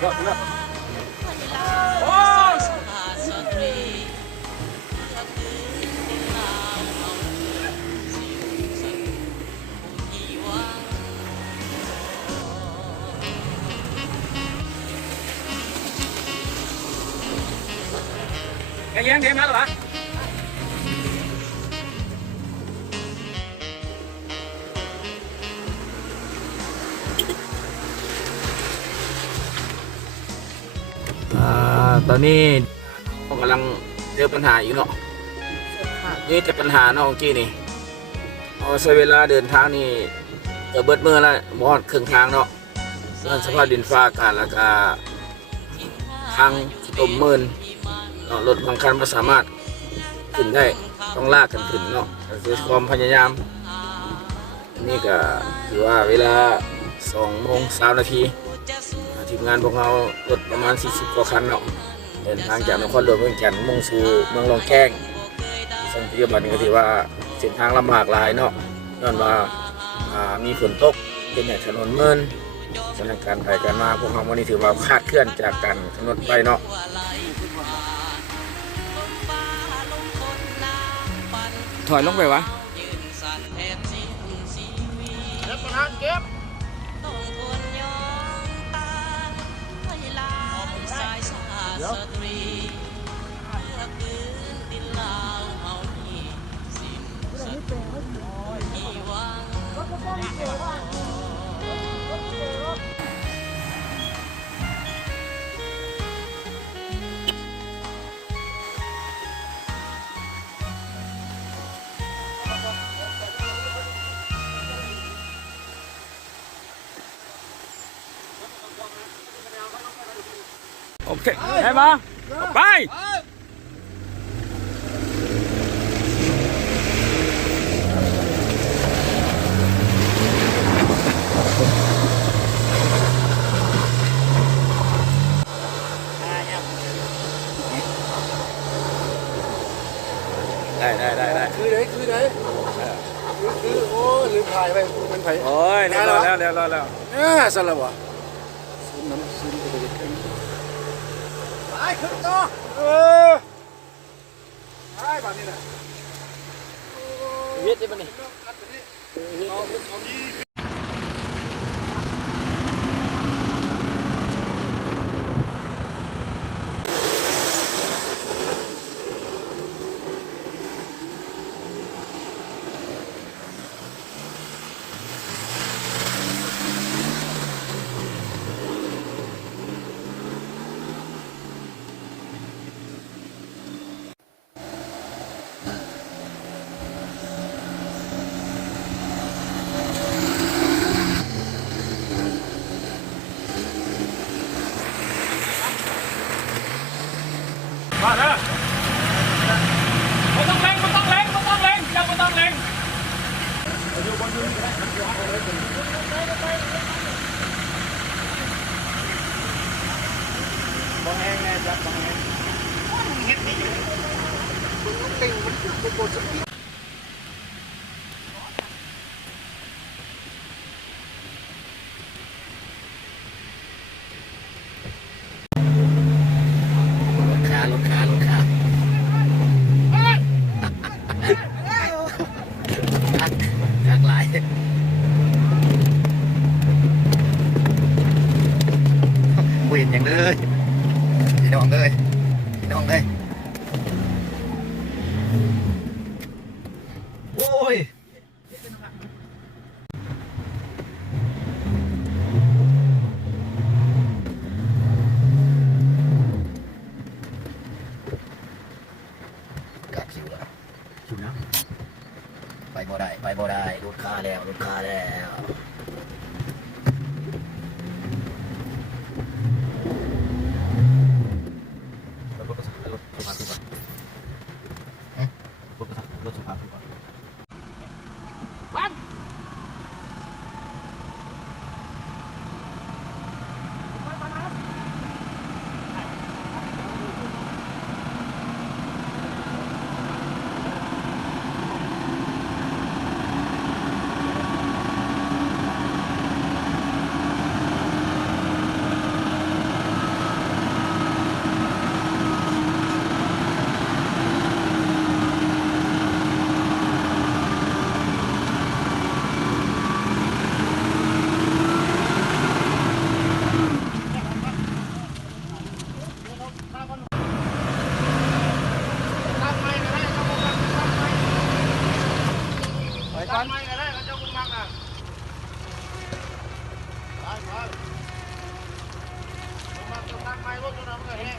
โอ้แกเลี้ยงเทมาหรอวะตอนนี้ผมกำลังเจอปัญหาอีกเนาะนี่แต่ปัญหาเนาะกี้นี่เอาใช้เวลาเดินทางนี่จะเบิดมือแล้วมอดครึ่งทางเนาะเรื่องสภาพดินฟ้าอากาศแล้วก็ทางตมมืนเนาะรถบางคันไม่สามารถขึ้นได้ต้องลากกันขึ้นเนาะคือความพยายามนี่ก็ถือว่าเวลา2:20 นาทีทีมงานพวกเรารถประมาณ40 กว่าคันเนาะเดินทางจากนครหลวงเมืองแก่นมุ่งสู่เมืองรองแก้งซึ่งปัจจุบันก็ถือว่าเส้นทางลำบากหลายเนาะย้อนว่ามีฝนตกเป็นอย่างถนนเมินสถานการณ์ไปกันมาพวกเราวันนี้ถือว่าคาดเคลื่อนจากการกำหนดไปเนาะถอยลงไปวะเก็บโอเคได้ปะไปได้คือไหนคือโอ้ลืมถ่ายไปมันไผ่โอ้ยเรียบร้อยแล้วสลับวะซื้อน้ำซื้อไปเลยไปขึ้นต่อไปแบบนี้แหละเฮ็ดได้ปะนี่มาแล้วไม่ต้องเล็งยังไม่ต้องเล็งอยู่บนยืนบังแหงไงจับบังแหงเงี้ยนี่มันเต็งมันจุดโกนสักทีลูกค้าคักหลายเวียนอย่างเลยพี่น้องเลยโอ้ยกัดคิวแล้วคิวน้ำไปบ่ได้ลูกค้าแล้วรถสุภาพก่อน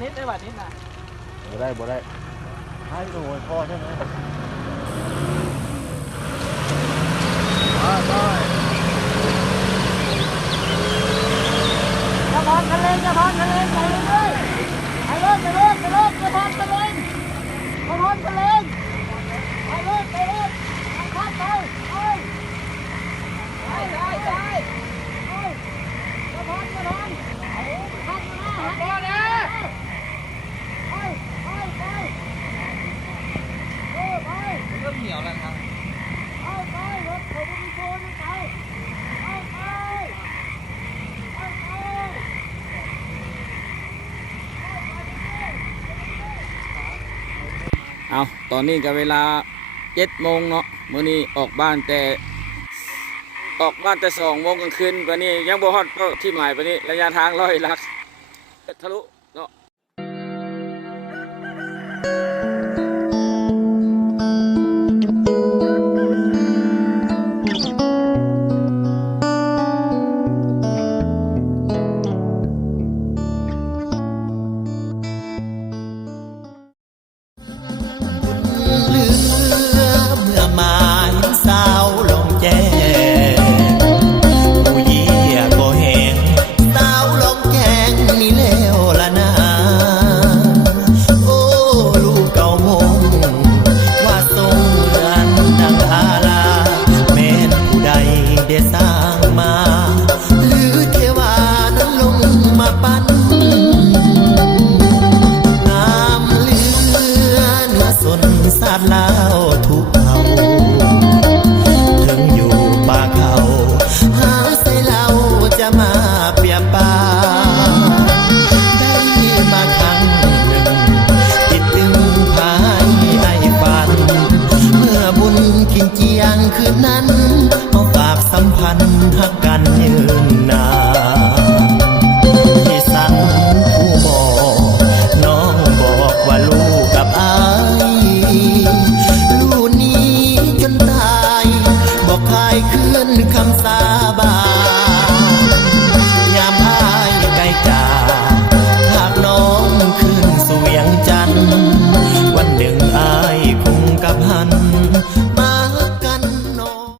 นิดได้ป่ะนิดน่ะ บ่ได้ให้โดนพ่อใช่ไหมจะพอนทะเลไปเรื่อยไปเลยจะพอนทะเลจะพอนทะเลไปเลยไปข้ามไปจะพอนข้ามมาพอนะไปเริ่มเหนียวแล้วครับไปรถผมมีโฟนไปเอาตอนนี้ก็เวลา7 โมงเนาะมื้อนี้ออกบ้านแต่2 โมงกลางคืนปานนี้ยังบ่ฮอดที่หมายปานนี้ระยะทาง100 ลักทะลุเนาะ